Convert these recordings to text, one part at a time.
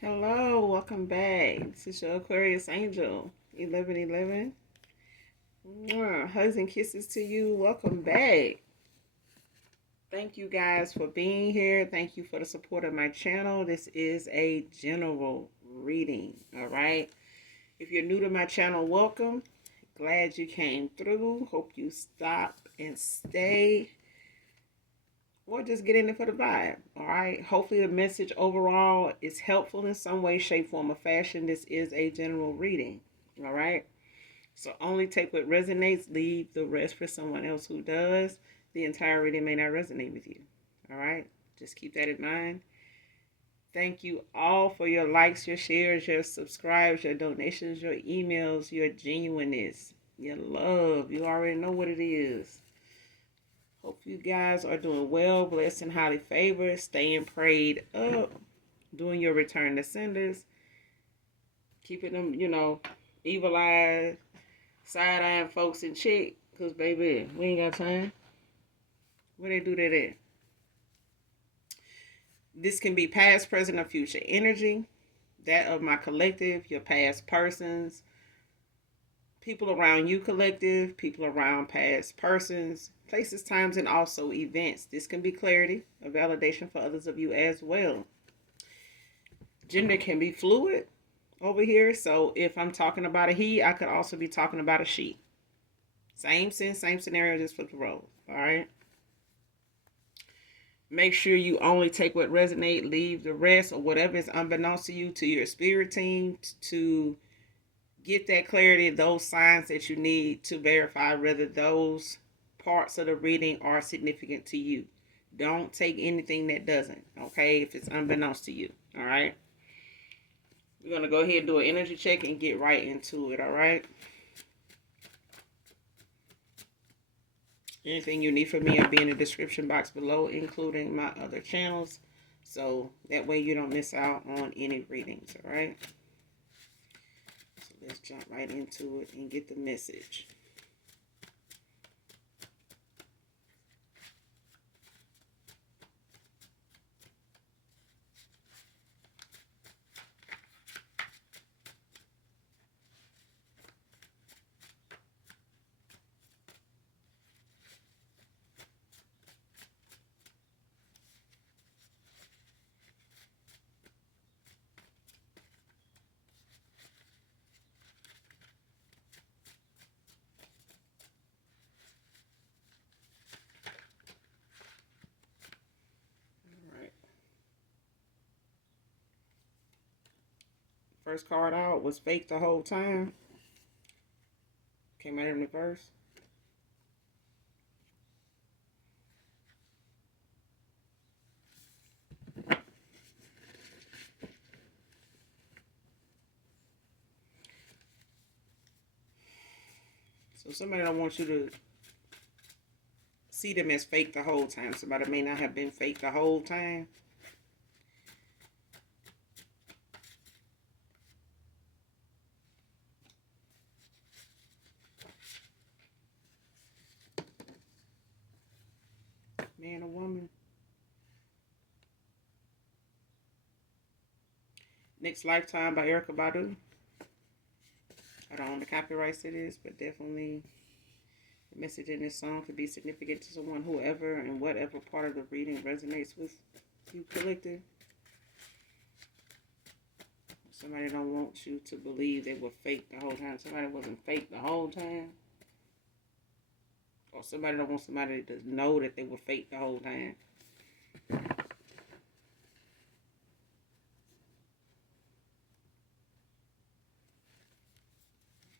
Hello, welcome back. This is your Aquarius Angel, 1111. Hugs and kisses to you. Welcome back. Thank you guys for being here. Thank you for the support of my channel. This is a general reading, all right? If you're new to my channel, welcome. Glad you came through. Hope you stop and stay or just get in it for the vibe. All right. Hopefully, the message overall is helpful in some way, shape, form, or fashion. This is a general reading. All right. So only take what resonates, leave the rest for someone else who does. The entire reading may not resonate with you. All right. Just keep that in mind. Thank you all for your likes, your shares, your subscribes, your donations, your emails, your genuineness, your love. You already know what it is. Hope you guys are doing well, blessed, and highly favored, staying prayed up, doing your return to senders, keeping them, evil eye, side eyeing folks in check, because, baby, we ain't got time. Where they do that at? This can be past, present, or future energy, that of my collective, your past persons, people around you collective, people around past persons, places, times, and also events. This can be clarity, a validation for others of you as well. Gender can be fluid over here. So if I'm talking about a he, I could also be talking about a she. Same sense, same scenario, just flip the roles. All right. Make sure you only take what resonates, leave the rest, or whatever is unbeknownst to you, to your spirit team, to get that clarity, those signs that you need to verify whether those parts of the reading are significant to you. Don't take anything that doesn't, okay, if it's unbeknownst to you. All right. We're going to go ahead and do an energy check and get right into it, all right? Anything you need from me will be in the description box below, including my other channels. So that way you don't miss out on any readings, all right? So let's jump right into it and get the message. All right. First card out was fake the whole time. Came out in reverse. So somebody don't want you to see them as fake the whole time. Somebody may not have been fake the whole time. Man or woman. Next Lifetime by Erykah Badu. I don't own the copyrights to this, but definitely the message in this song could be significant to someone, whoever and whatever part of the reading resonates with you collective. Somebody don't want you to believe they were fake the whole time. Somebody wasn't fake the whole time. Or somebody don't want somebody to know that they were fake the whole time.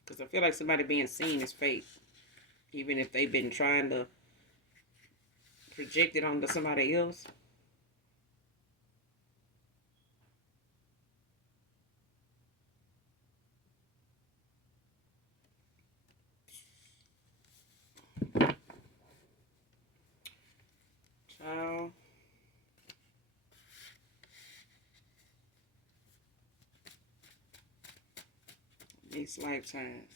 Because I feel like somebody being seen is fake. Even if they've been trying to project it onto somebody else. Child. These lifetimes.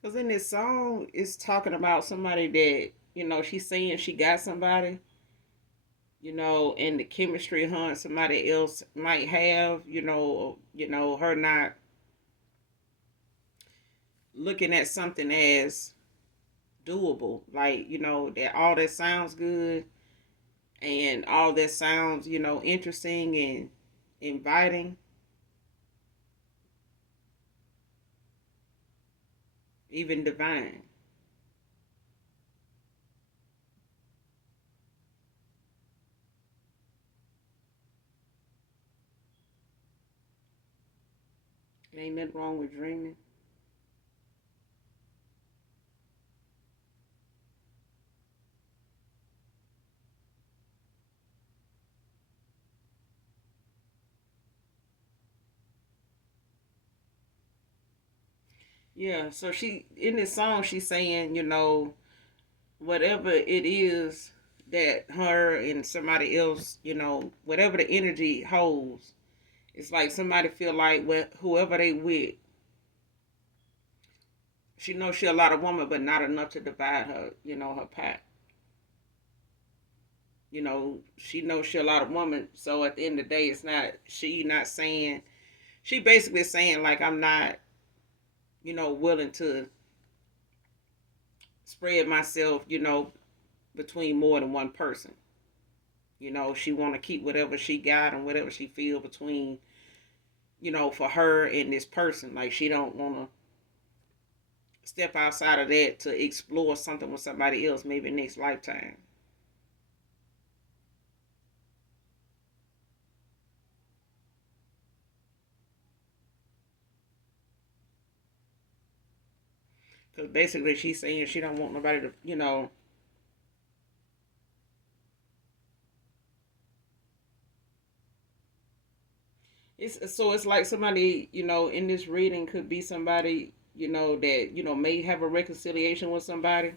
Because in this song, it's talking about somebody that, she's saying she got somebody, and the chemistry her and somebody else might have, her not looking at something as doable. Like, that all that sounds good and all that sounds, interesting and inviting, even divine. Ain't nothing wrong with dreaming. Yeah, so she in this song she's saying, whatever it is that her and somebody else, whatever the energy holds, it's like somebody feel like whoever they with, she knows she a lot of woman, but not enough to divide her, her pack. She knows she a lot of woman, so at the end of the day, it's not she not saying she basically saying like I'm not, willing to spread myself, between more than one person. She want to keep whatever she got and whatever she feel between, for her and this person. Like she don't want to step outside of that to explore something with somebody else, maybe next lifetime. Because basically she's saying she don't want nobody to, it's like somebody, in this reading could be somebody, that, may have a reconciliation with somebody.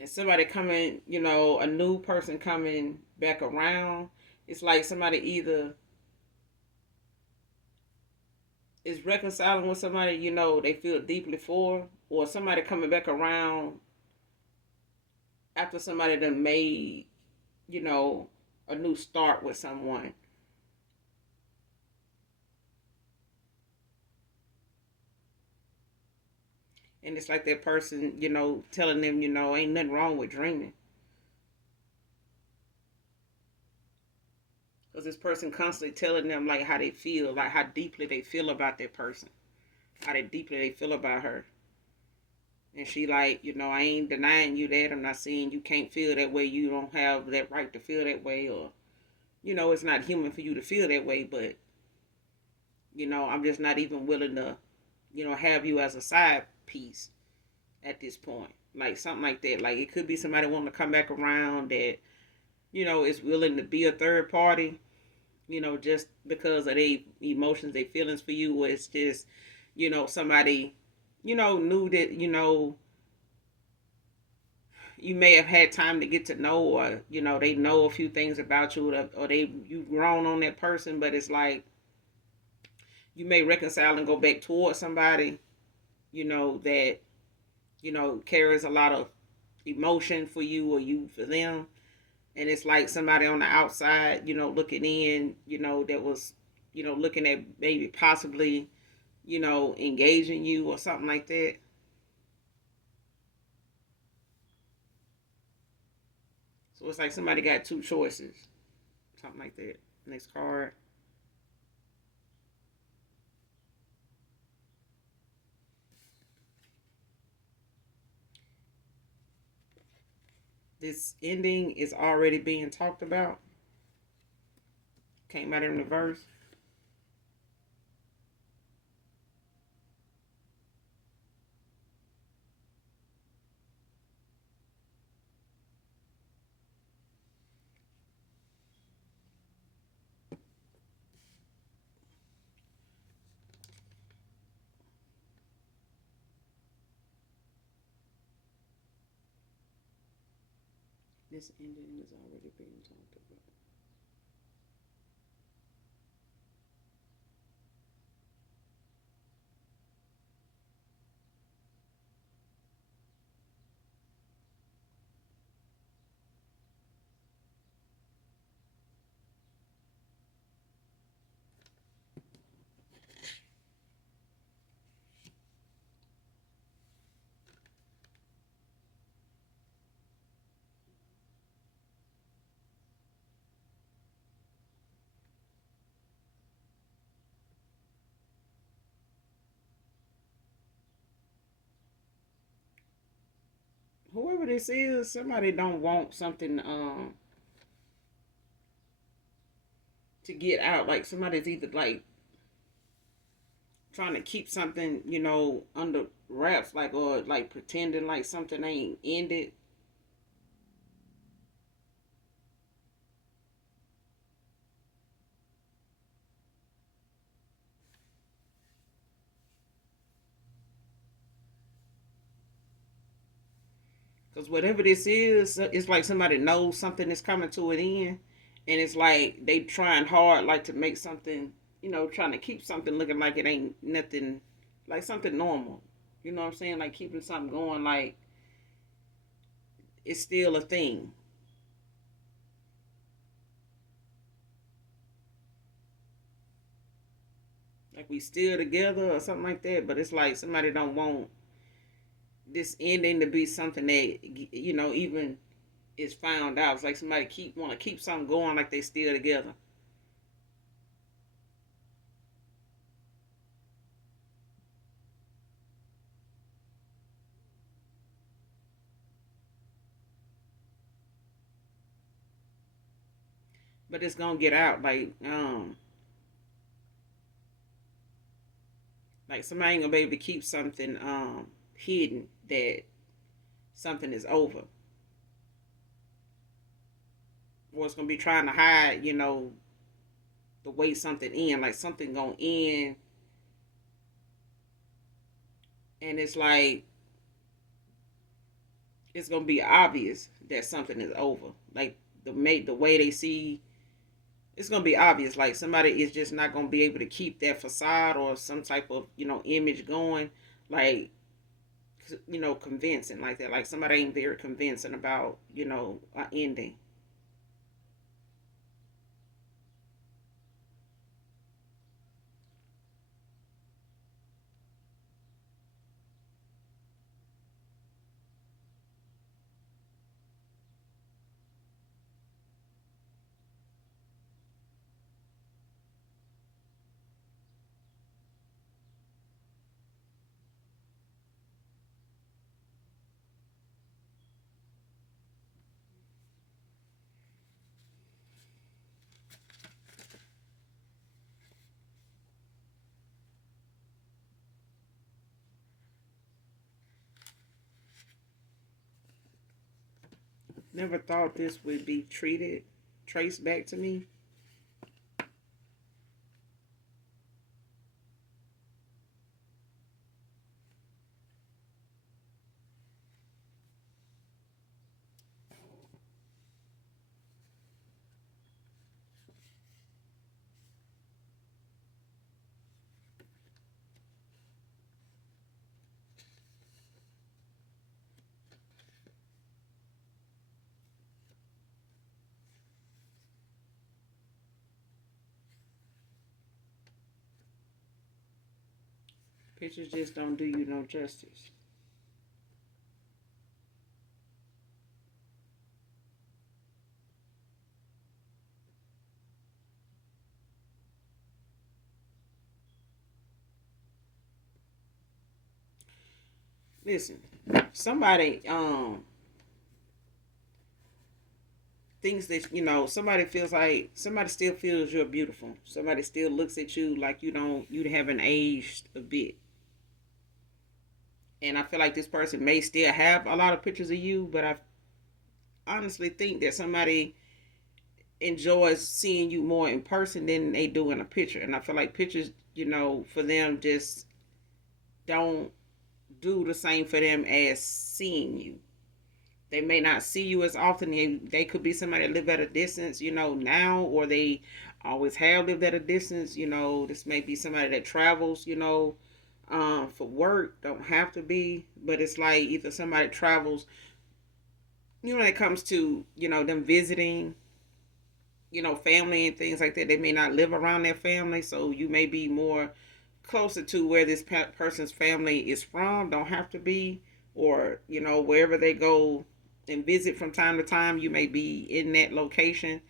And somebody coming, a new person coming back around. It's like somebody either is reconciling with somebody, they feel deeply for, or somebody coming back around after somebody that made, you know, a new start with someone. And it's like that person, telling them, ain't nothing wrong with dreaming. Because this person constantly telling them, like, how they feel, like, how deeply they feel about that person, how they deeply they feel about her. And she, like, I ain't denying you that. I'm not saying you can't feel that way. You don't have that right to feel that way. Or, it's not human for you to feel that way. But, I'm just not even willing to, have you as a side piece at this point. Like, something like that. Like, it could be somebody wanting to come back around that, is willing to be a third party, just because of their emotions, their feelings for you, or it's just, somebody, knew that, you may have had time to get to know, or, they know a few things about you, or they you've grown on that person, but it's like you may reconcile and go back towards somebody, that, carries a lot of emotion for you or you for them. And it's like somebody on the outside, looking in, that was, looking at maybe possibly, engaging you or something like that. So it's like somebody got two choices, something like that. Next card. This ending is already being talked about. Came out in the verse. This ending is already being talked about. whatever this is, somebody don't want something to get out. Like somebody's either like trying to keep something, under wraps, like, or like pretending like something ain't ended. Because whatever this is, it's like somebody knows something is coming to an end, and it's like they trying hard, like to make something, trying to keep something looking like it ain't nothing, like something normal. You know what I'm saying? Like keeping something going, like it's still a thing. Like we still together or something like that. But it's like somebody don't want this ending to be something that even is found out. It's like somebody keep want to keep something going, like they still together. But it's gonna get out. Like somebody ain't gonna be able to keep something hidden, that something is over, or it's gonna be trying to hide, the way something end, like something gonna end, and it's like it's gonna be obvious that something is over. Like the way they see, it's gonna be obvious. Like somebody is just not gonna be able to keep that facade or some type of image going. Like convincing like that. Like somebody ain't very convincing about an ending. Never thought this would be traced back to me. Pictures just don't do you no justice. Listen, somebody thinks that somebody feels like somebody still feels you're beautiful. Somebody still looks at you like you haven't aged a bit. And I feel like this person may still have a lot of pictures of you, but I honestly think that somebody enjoys seeing you more in person than they do in a picture. And I feel like pictures, for them just don't do the same for them as seeing you. They may not see you as often. They could be somebody that live at a distance, now, or they always have lived at a distance. This may be somebody that travels, for work. Don't have to be, but it's like either somebody travels, when it comes to, them visiting, family and things like that. They may not live around their family, so you may be more closer to where this person's family is from. Don't have to be, or wherever they go and visit from time to time, you may be in that location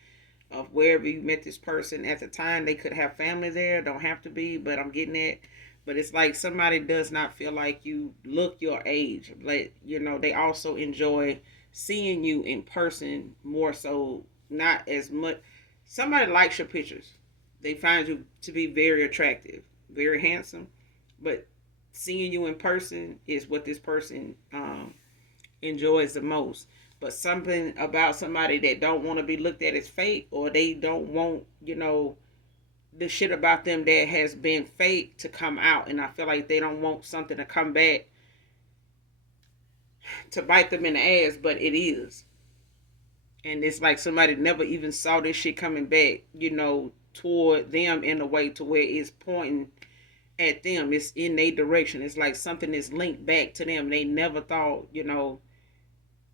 of wherever you met this person at the time. They could have family there. Don't have to be, but I'm getting it. But it's like somebody does not feel like you look your age. But they also enjoy seeing you in person more so, not as much. Somebody likes your pictures. They find you to be very attractive, very handsome. But seeing you in person is what this person enjoys the most. But something about somebody that don't want to be looked at as fake, or they don't want, the shit about them that has been fake to come out. And I feel like they don't want something to come back to bite them in the ass, but it is. And it's like somebody never even saw this shit coming back, toward them in a way to where it's pointing at them. It's in their direction. It's like something is linked back to them. They never thought,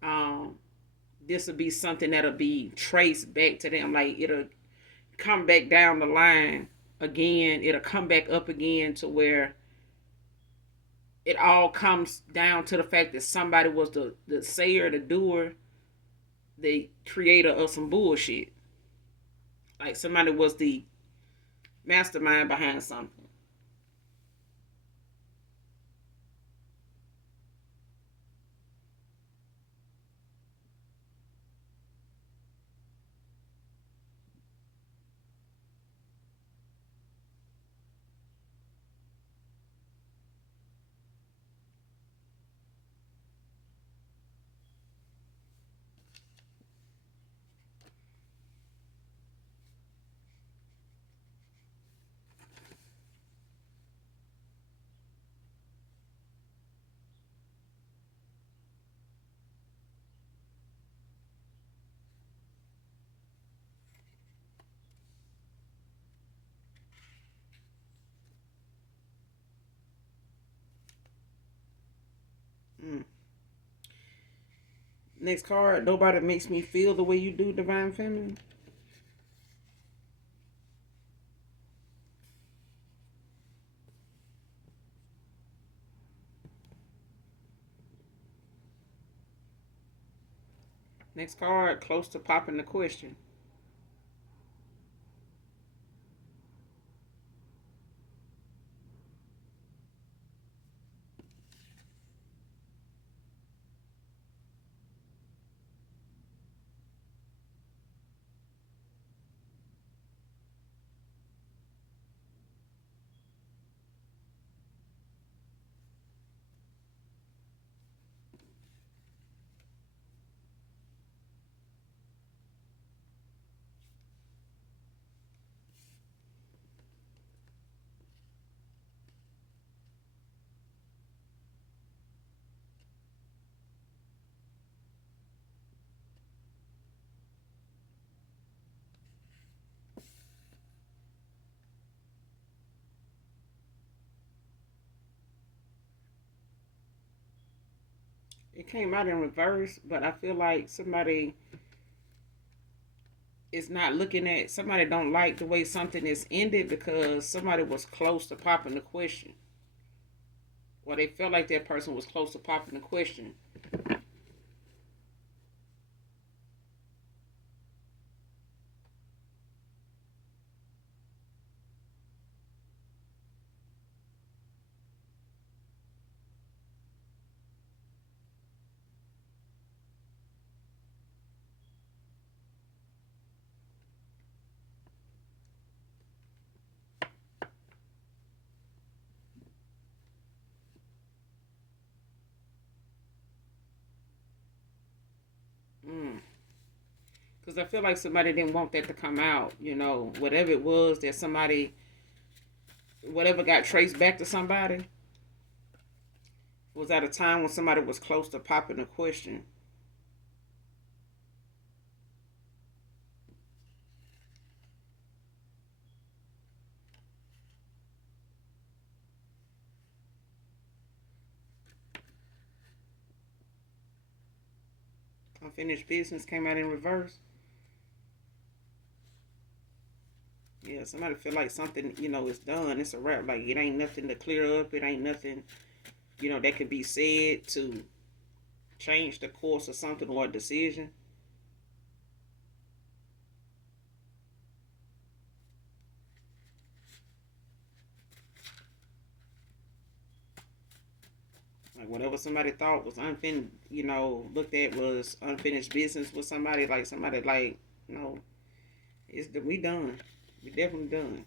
um, this will be something that'll be traced back to them. Like it'll come back down the line again. It'll come back up again to where it all comes down to the fact that somebody was the sayer, the doer, the creator of some bullshit. Like somebody was the mastermind behind something. Mm. Next card. Nobody makes me feel the way you do, Divine Feminine. Next card. Close to popping the question. It came out in reverse, but I feel like somebody is not looking at, somebody don't like the way something is ended because somebody was close to popping the question. Or they felt like that person was close to popping the question. Mm. Because I feel like somebody didn't want that to come out. Whatever it was that somebody, whatever got traced back to somebody, was at a time when somebody was close to popping a question. Unfinished business came out in reverse. Yeah, somebody feel like something, is done. It's a wrap. Like it ain't nothing to clear up. It ain't nothing, that can be said to change the course of something or a decision. Like whatever somebody thought was unfinished, looked at was unfinished business with somebody. Like somebody like, no, we done. We definitely done.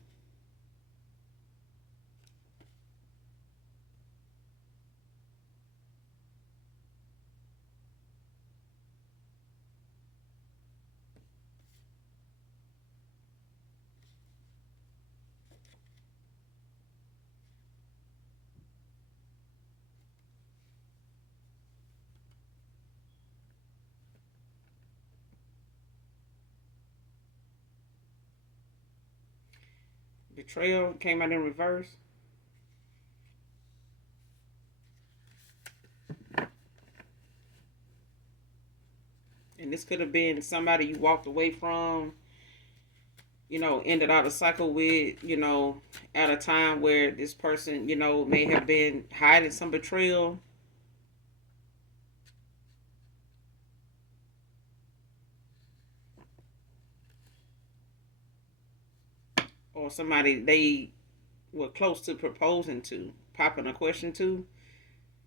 Betrayal came out in reverse. And this could have been somebody you walked away from, ended out a cycle with, at a time where this person, may have been hiding some betrayal, or somebody they were close to proposing to, popping a question to,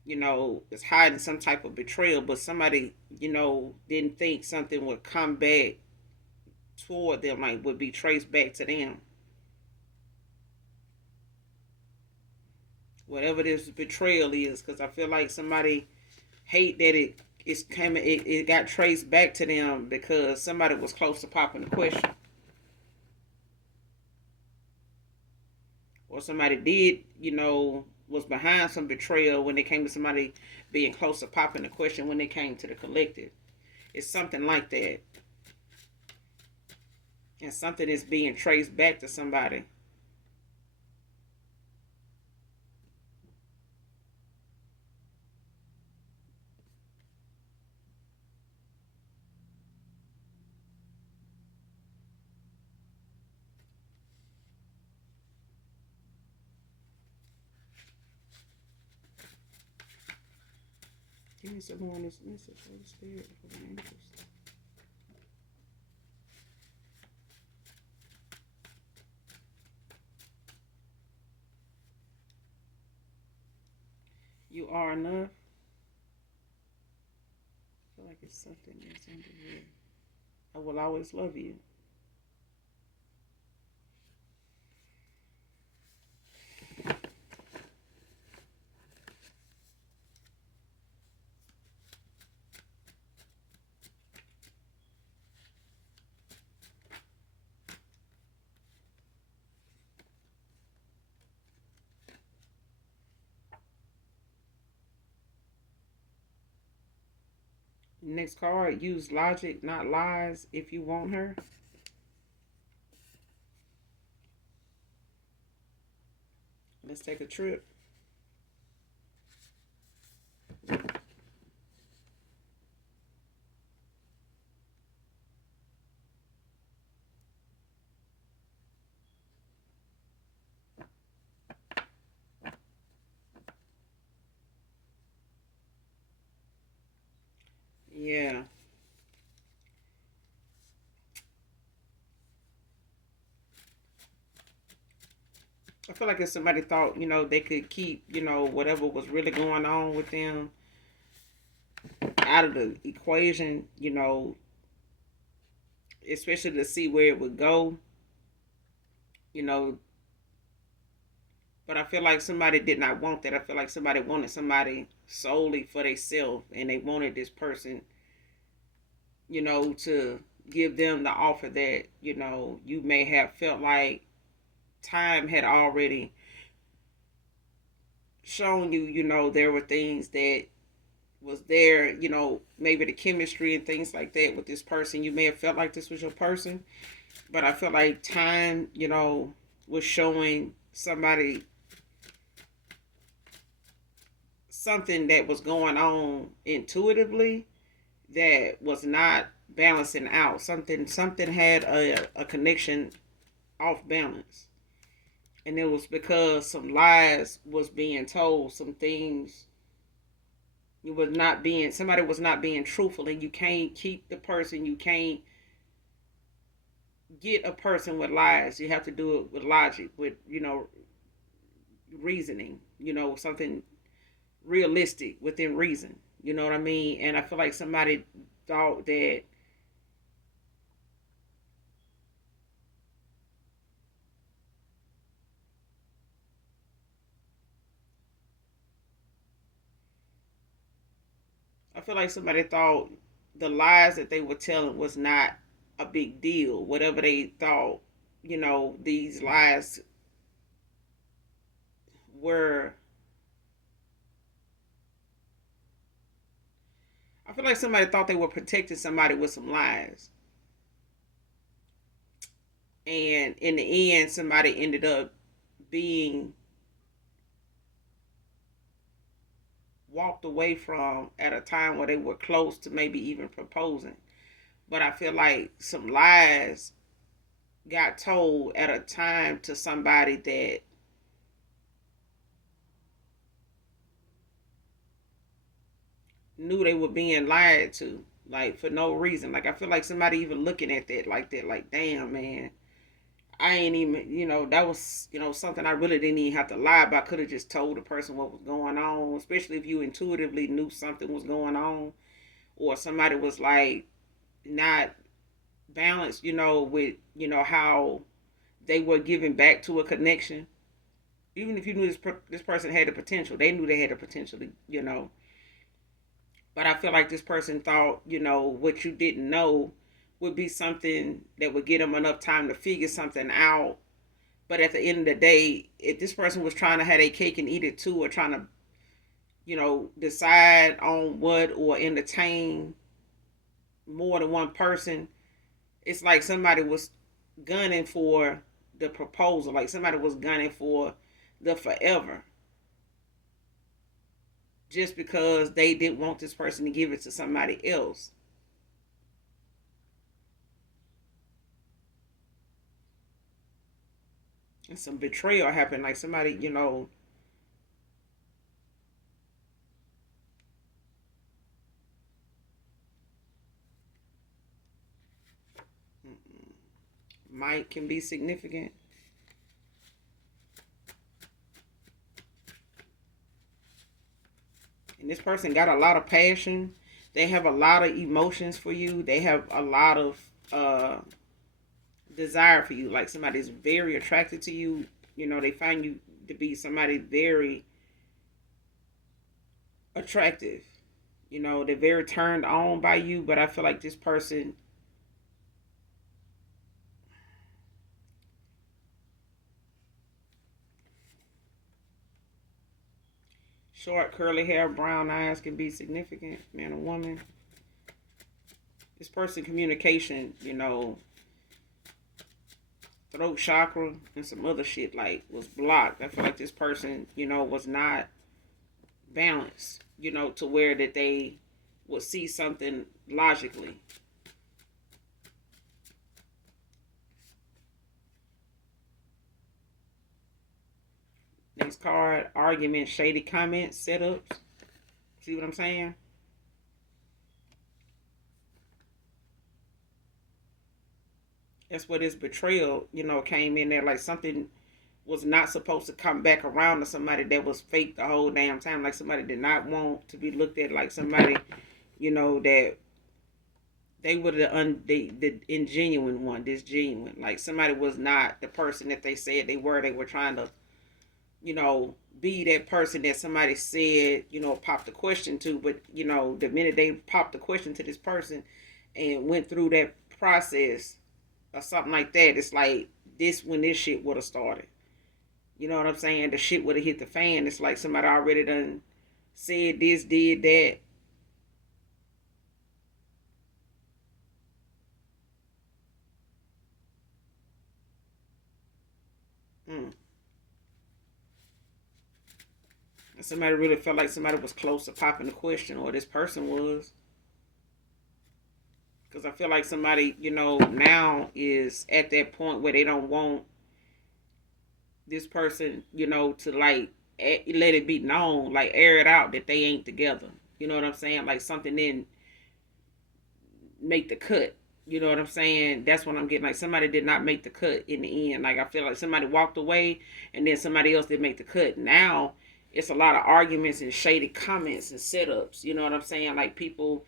is hiding some type of betrayal, but somebody, didn't think something would come back toward them, like would be traced back to them. Whatever this betrayal is, because I feel like somebody hate that it got traced back to them because somebody was close to popping the question, or somebody did, was behind some betrayal when it came to somebody being close to popping the question when they came to the collective. It's something like that, and something is being traced back to somebody. Give me some more on this message, Holy Spirit, for the angels. You are enough. I feel like it's something that's under here. I will always love you. Next card, use logic, not lies, if you want her. Let's take a trip. Yeah. I feel like if somebody thought, they could keep, whatever was really going on with them out of the equation, especially to see where it would go, you know. But I feel like somebody did not want that. I feel like somebody wanted somebody solely for themselves, and they wanted this person, to give them the offer that, you may have felt like time had already shown you, there were things that was there, maybe the chemistry and things like that with this person. You may have felt like this was your person, but I feel like time, was showing somebody something that was going on intuitively that was not balancing out. Something had a connection off balance. And it was because some lies was being told, some things you was not being somebody was not being truthful, and you can't keep the person, you can't get a person with lies. You have to do it with logic, with reasoning, something realistic within reason. You know what I mean? And I feel like somebody thought that I feel like somebody thought the lies that they were telling was not a big deal. Whatever they thought, these lies were. I feel like somebody thought they were protecting somebody with some lies. And in the end, somebody ended up being walked away from at a time where they were close to maybe even proposing. But I feel like some lies got told at a time to somebody that knew they were being lied to, like for no reason. Like I feel like somebody even looking at that, like damn man, I ain't even, that was, something I really didn't even have to lie about. I could have just told the person what was going on, especially if you intuitively knew something was going on, or somebody was like not balanced, with, how they were giving back to a connection. Even if you knew this person had the potential, they knew they had the potential to, But I feel like this person thought, what you didn't know would be something that would get them enough time to figure something out. But at the end of the day, if this person was trying to have a cake and eat it too, or trying to, decide on what or entertain more than one person, it's like somebody was gunning for the proposal, like somebody was gunning for the forever, just because they didn't want this person to give it to somebody else. And some betrayal happened, like somebody, might can be significant. And this person got a lot of passion. They have a lot of emotions for you. They have a lot of desire for you. Like somebody's very attracted to you. They find you to be somebody very attractive. They're very turned on by you. But I feel like this person, short curly hair, brown eyes, can be significant. Man or woman. This person communication, throat chakra and some other shit like was blocked. I feel like this person, was not balanced, to where that they would see something logically. Next card, argument, shady comments, setups. See what I'm saying? That's where this betrayal, came in there. Like something was not supposed to come back around to somebody that was fake the whole damn time. Like somebody did not want to be looked at like somebody, that they were the ingenuine one, disgenuine. Like somebody was not the person that they said they were. They were trying to, be that person that somebody said, popped the question to. But, the minute they popped the question to this person and went through that process or something like that, it's like this when this shit would have started. You know what I'm saying? The shit would have hit the fan. It's like somebody already done said this, did that. Mm. And somebody really felt like somebody was close to popping the question, or this person was. Because I feel like somebody, now is at that point where they don't want this person, to like let it be known, like air it out that they ain't together. You know what I'm saying? Like something didn't make the cut. You know what I'm saying? That's what I'm getting. Like somebody did not make the cut in the end. Like I feel like somebody walked away and then somebody else did make the cut. Now it's a lot of arguments and shady comments and setups. You know what I'm saying? Like people,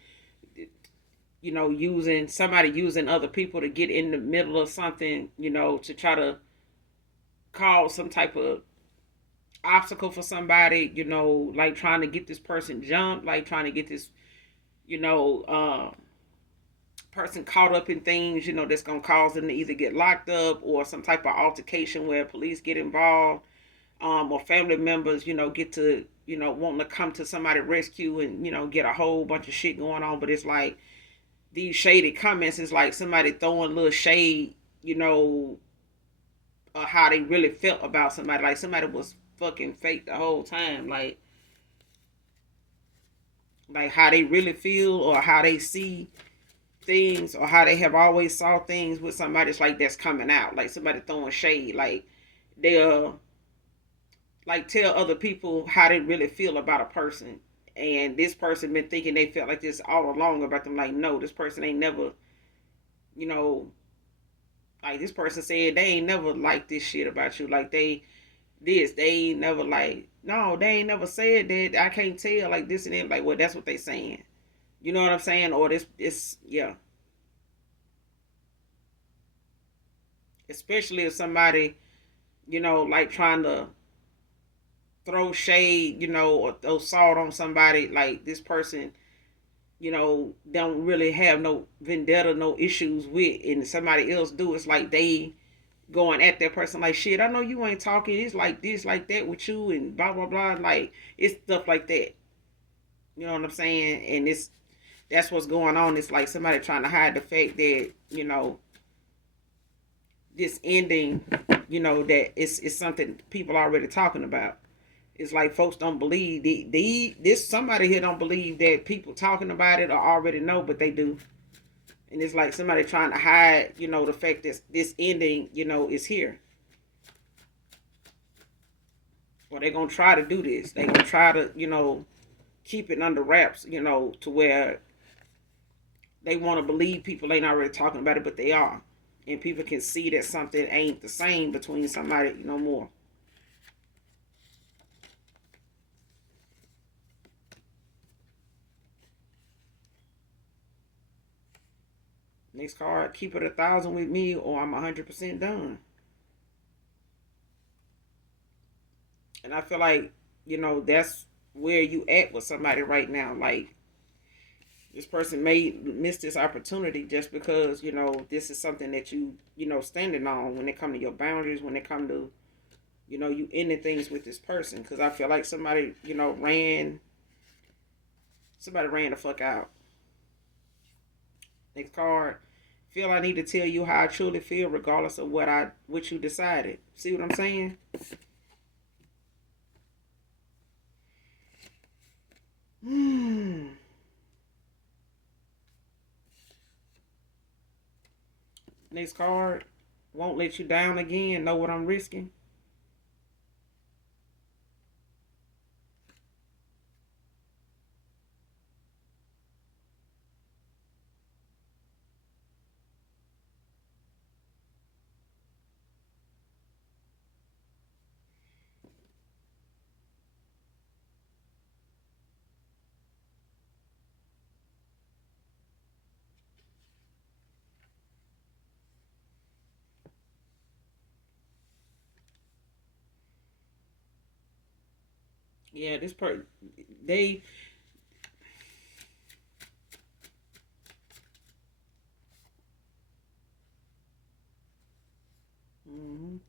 using somebody using other people to get in the middle of something, to try to cause some type of obstacle for somebody, like trying to get this person jumped, like trying to get this, you know, uh, person caught up in things, that's gonna cause them to either get locked up or some type of altercation where police get involved, or family members, get to, wanting to come to somebody rescue and, get a whole bunch of shit going on. But it's like these shady comments is like somebody throwing a little shade, how they really felt about somebody. Like somebody was fucking fake the whole time. Like how they really feel or how they see things or how they have always saw things with somebody. It's like that's coming out. Like somebody throwing shade. Like they'll like tell other people how they really feel about a person. And this person been thinking they felt like this all along about them. Like, no, this person ain't never, you know, like this person said they ain't never liked this shit about you. Like they ain't never like, no, they ain't never said that. I can't tell like this and that. Like, well, that's what they saying. You know what I'm saying? Or this, yeah. Especially if somebody, like trying to throw shade, or throw salt on somebody, like this person, don't really have no vendetta, no issues with, and somebody else do. It's like they going at that person like, shit, I know you ain't talking. It's like this, like that with you, and blah blah blah. Like it's stuff like that. You know what I'm saying? And that's what's going on. It's like somebody trying to hide the fact that this ending, that it's something people already talking about. It's like folks don't believe this. Somebody here don't believe that people talking about it or already know, but they do. And it's like somebody trying to hide, the fact that this ending, is here. Or they're gonna try to do this. They're gonna try to, keep it under wraps, to where they want to believe people ain't already talking about it, but they are. And people can see that something ain't the same between somebody, more. Next card, keep it 1,000 with me, or I'm 100% done. And I feel like, that's where you at with somebody right now. Like this person may miss this opportunity just because, this is something that standing on when it come to your boundaries, when it come to, you ending things with this person. Because I feel like somebody ran the fuck out. Next card, feel I need to tell you how I truly feel regardless of what you decided. See what I'm saying? Next card, won't let you down again. Know what I'm risking. Yeah, this part they mhm.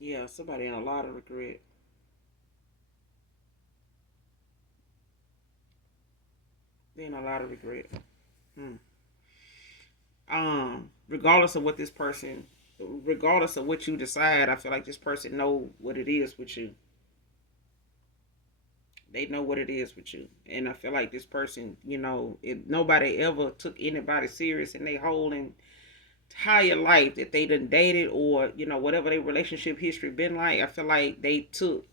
Yeah, somebody in a lot of regret. They in a lot of regret. Hmm. Regardless of what this person, regardless of what you decide, I feel like this person know what it is with you. They know what it is with you, and I feel like this person, if nobody ever took anybody serious in their whole entire life that they done dated, or whatever their relationship history been like, I feel like they took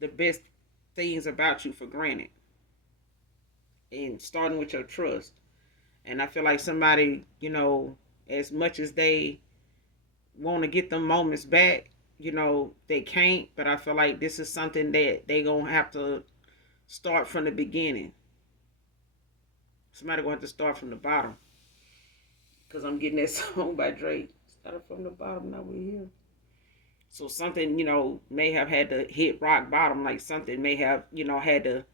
the best things about you for granted, and starting with your trust. And I feel like somebody, as much as they want to get them moments back, they can't. But I feel like this is something that they gonna have to start from the beginning. Somebody gonna have to start from the bottom. Cause I'm getting that song by Drake. Started from the bottom, now we're here. So something, may have had to hit rock bottom. Like something may have, had to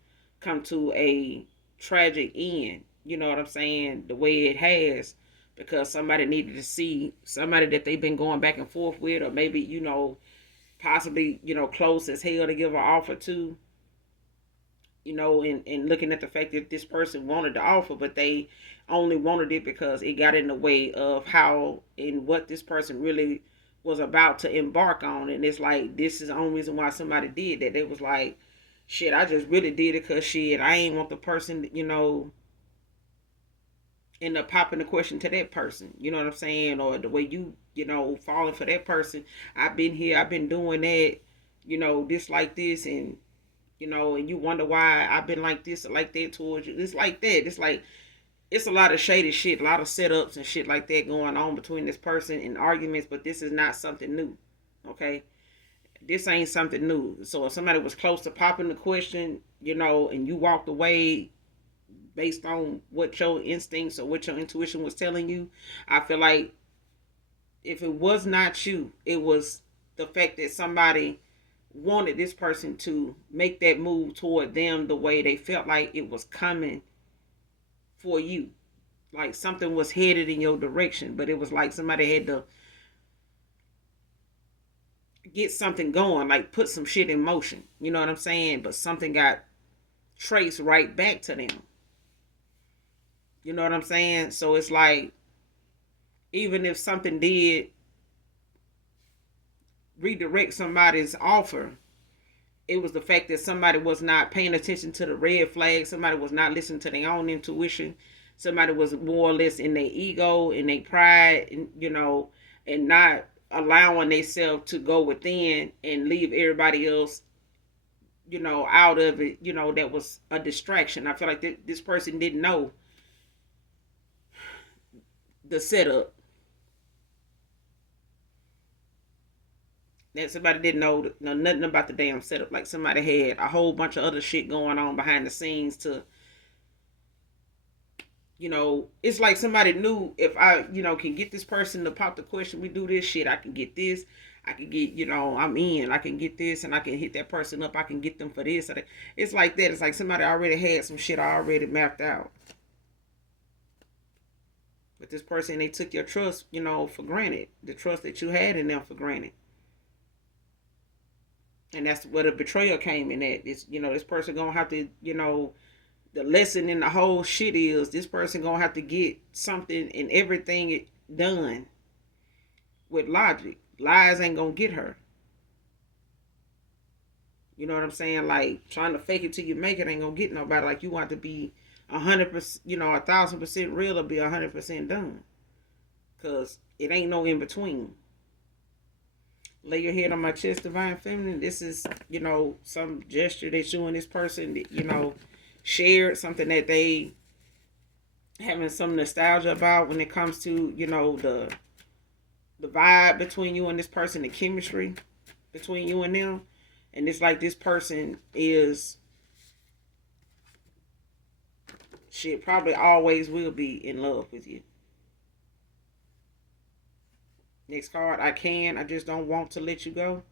come to a tragic end. You know what I'm saying? The way it has. Because somebody needed to see somebody that they've been going back and forth with, or maybe, possibly, close as hell to give an offer to, and looking at the fact that this person wanted the offer, but they only wanted it because it got in the way of how and what this person really was about to embark on. And it's like, this is the only reason why somebody did that. They was like, shit, I just really did it because shit, I ain't want the person, end up popping the question to that person. You know what I'm saying? Or the way falling for that person. I've been here, I've been doing that, this like this, and you wonder why I've been like this or like that towards you. It's like that. It's like, it's a lot of shady shit, a lot of setups and shit like that going on between this person and arguments, but this is not something new. Okay? This ain't something new. So if somebody was close to popping the question, and you walked away based on what your instincts or what your intuition was telling you, I feel like if it was not you, it was the fact that somebody wanted this person to make that move toward them the way they felt like it was coming for you. Like something was headed in your direction, but it was like somebody had to get something going, like put some shit in motion. You know what I'm saying? But something got traced right back to them. You know what I'm saying? So it's like, even if something did redirect somebody's offer, it was the fact that somebody was not paying attention to the red flags. Somebody was not listening to their own intuition. Somebody was more or less in their ego, in their pride, and not allowing themselves to go within and leave everybody else, out of it. That was a distraction. I feel like this person didn't know the setup. That somebody didn't know nothing about the damn setup. Like somebody had a whole bunch of other shit going on behind the scenes to, it's like somebody knew, if I, can get this person to pop the question, we do this shit, I can get this. I can get, I'm in. I can get this, and I can hit that person up. I can get them for this. It's like that. It's like somebody already had some shit already mapped out. But this person, they took your trust, for granted. The trust that you had in them for granted. And that's where the betrayal came in at. It's, this person gonna have to, the lesson in the whole shit is this person gonna have to get something and everything done with logic. Lies ain't gonna get her. You know what I'm saying? Like trying to fake it till you make it ain't gonna get nobody. Like you want to be 100%, 1,000% real or be 100% done. Cause it ain't no in between. Lay your head on my chest, divine feminine. This is, some gesture that you and this person, shared, something that they having some nostalgia about when it comes to, the vibe between you and this person, the chemistry between you and them. And it's like this person is, shit, probably always will be in love with you. Next card, I just don't want to let you go.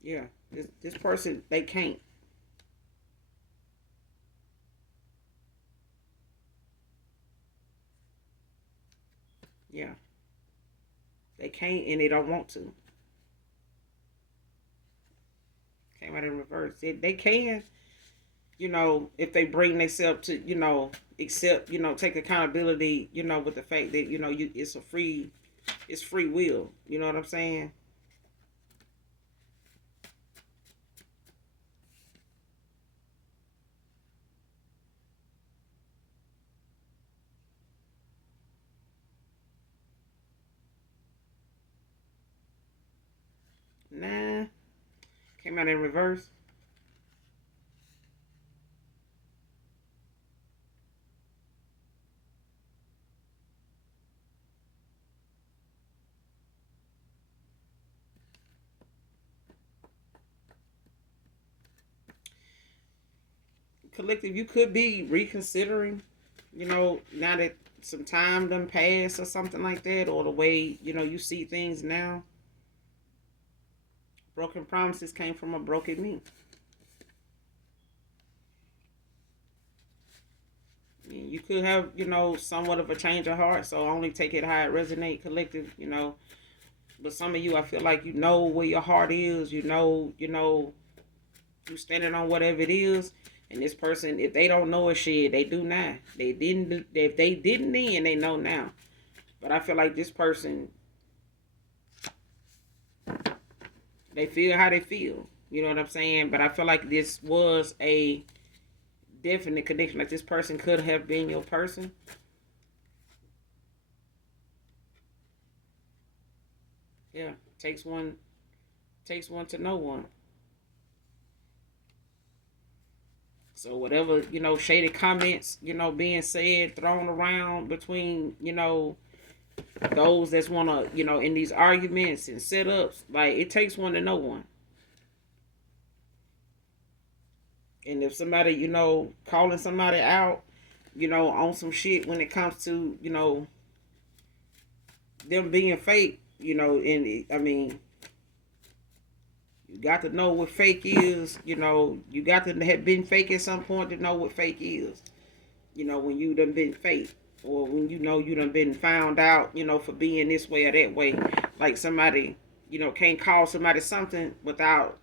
Yeah, this person, they can't. Yeah, they can't and they don't want to. Came out in reverse. They can, if they bring themselves to, accept, take accountability, with the fact that, it's free will. You know what I'm saying? Came out in reverse. Collective, you could be reconsidering, now that some time done passed or something like that, or the way, you see things now. Broken promises came from a broken me. You could have, somewhat of a change of heart, so only take it how it resonate, collective. But some of you, I feel like you know where your heart is, you standing on whatever it is. And this person, if they don't know a shit, they do now. They didn't. If they didn't then, they know now. But I feel like this person, they feel how they feel. You know what I'm saying? But I feel like this was a definite connection. Like this person could have been your person. Yeah, takes one. Takes one to know one. So whatever, shady comments, being said, thrown around between, those that's wanna, in these arguments and setups, like it takes one to know one. And if somebody, calling somebody out, on some shit when it comes to, them being fake, and I mean, you got to know what fake is, you got to have been fake at some point to know what fake is. When you done been fake, or when you done been found out, for being this way or that way. Like somebody, can't call somebody something without,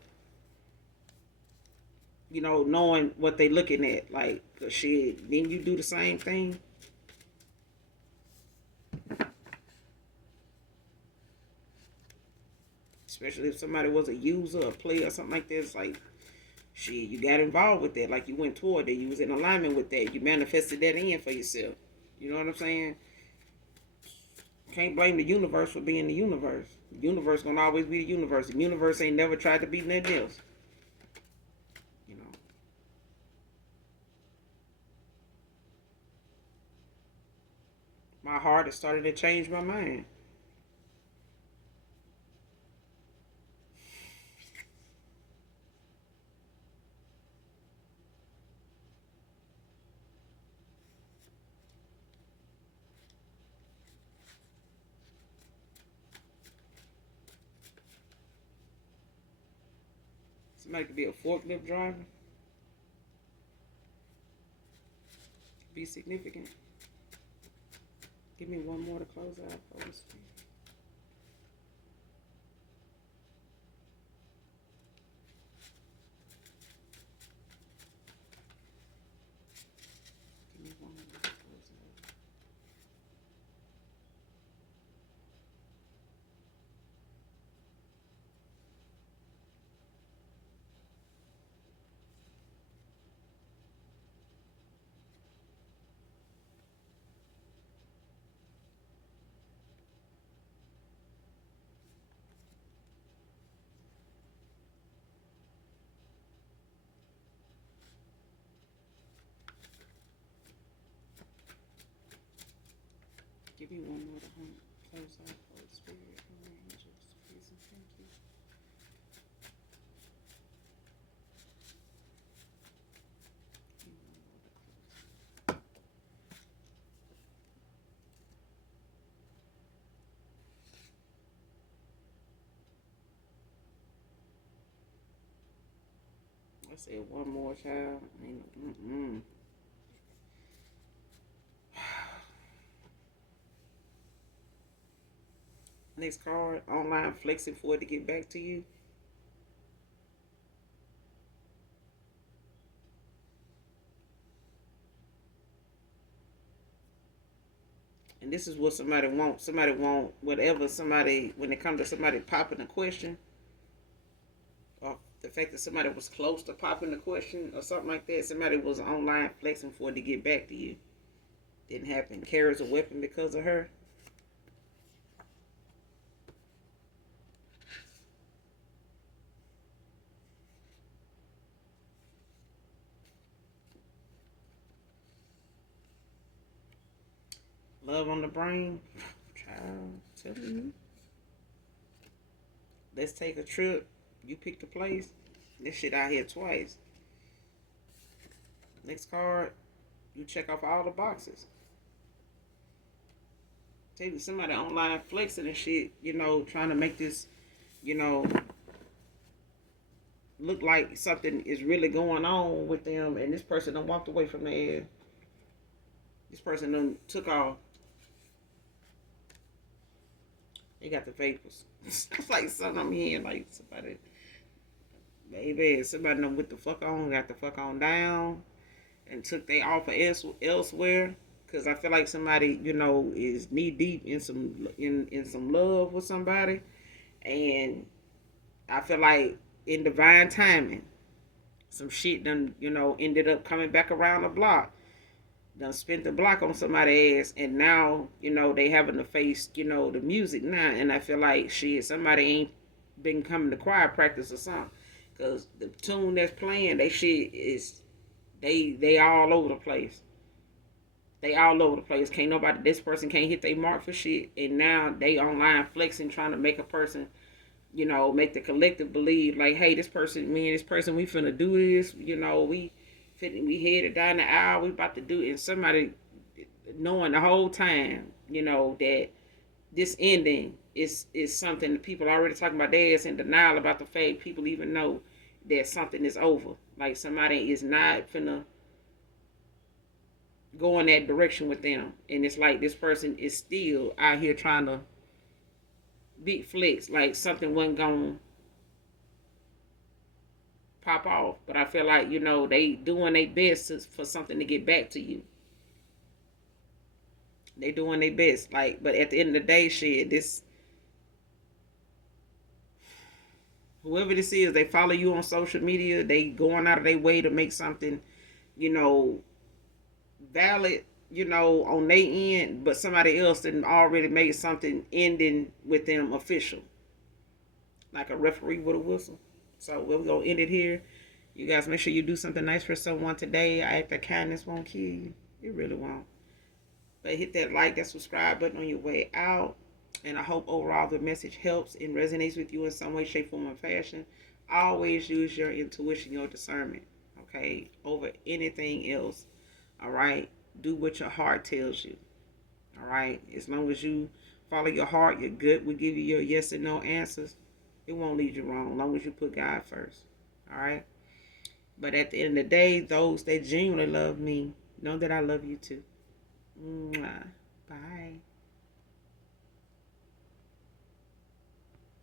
knowing what they looking at. Like, cause shit, then you do the same thing. Especially if somebody was a user, a player, or something like this. Like, shit, you got involved with that. Like, you went toward it. You was in alignment with that. You manifested that in for yourself. You know what I'm saying? Can't blame the universe for being the universe. The universe gonna always be the universe. The universe ain't never tried to be nothing else. You know. My heart has started to change my mind. Somebody could be a forklift driver, be significant. Give me one more to close out. Please. Give me one more to close out. Give me one more to close out. Holy Spirit, Holy angels, please and thank you. Give me one more to close. I said one more, child. Ain't. Next card, online flexing for it to get back to you. And this is what somebody wants. Somebody want whatever somebody, when it comes to somebody popping a question, or the fact that somebody was close to popping the question or something like that, somebody was online flexing for it to get back to you. Didn't happen. Carries a weapon because of her. Love on the brain. Child, telling you. Let's take a trip. You pick the place. This shit out here twice. Next card. You check off all the boxes. Tell you somebody online flexing and shit, trying to make this, you know, look like something is really going on with them, and this person done walked away from there. This person done took off. They got the vapors. It's like something I'm hearing, like somebody, maybe somebody done with the fuck on, got the fuck on down, and took they offer elsewhere. Cause I feel like somebody, is knee deep in some love with somebody, and I feel like in divine timing, some shit done, ended up coming back around the block. Done spent the block on somebody's ass, and now, they having to face, the music now. And I feel like shit, somebody ain't been coming to choir practice or something. Cause the tune that's playing, they shit is they all over the place. They all over the place. Can't nobody this person can't hit their mark for shit. And now they online flexing trying to make a person, make the collective believe like, hey, this person, me and this person, we finna do this, we headed down the aisle, we about to do it, and somebody knowing the whole time, that this ending is something that people already talking about. They is in denial about the fact people even know that something is over. Like somebody is not finna go in that direction with them, and it's like this person is still out here trying to beat flicks, like something wasn't going pop off. But I feel like, they doing their best for something to get back to you. They doing their best. Like, but at the end of the day, shit, this whoever this is, they follow you on social media, they going out of their way to make something, you know, valid, on their end, but somebody else didn't already made something ending with them official. Like a referee with a whistle. So we're gonna end it here. You guys make sure you do something nice for someone today. I act of kindness won't kill you. It really won't. But hit that like, that subscribe button on your way out. And I hope overall the message helps and resonates with you in some way, shape, form, or fashion. Always use your intuition, your discernment, okay, over anything else. All right? Do what your heart tells you. All right? As long as you follow your heart, your gut will give you your yes and no answers. It won't lead you wrong as long as you put God first. All right? But at the end of the day, those that genuinely love me know that I love you too. Mwah. Bye.